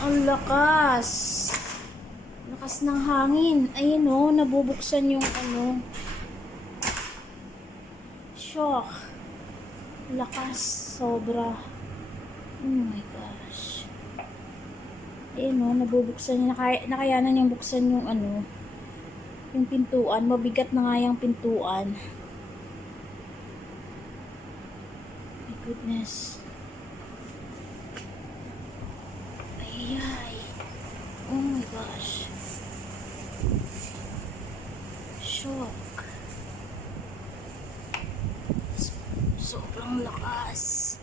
Ang lakas. Lakas ng hangin. Ayun o, nabubuksan yung ano. Shock. Lakas. Sobra. Oh my gosh. Ayun o, nabubuksan niya. Nakayanan niyang buksan yung ano. Yung pintuan. Mabigat na nga yung pintuan. My goodness. Ay. Oh my gosh. Shock. Sobrang lakas.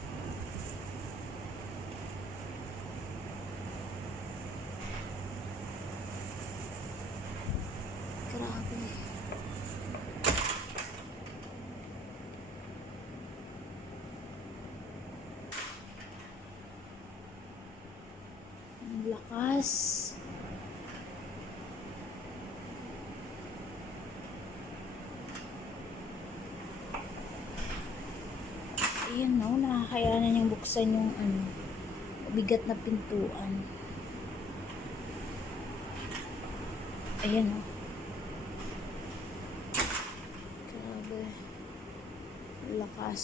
Grabe. Ang lakas. Ayan no, nakakayanan niyang buksan yung ano, bigat na pintuan. Ayan no. Grabe. Lakas.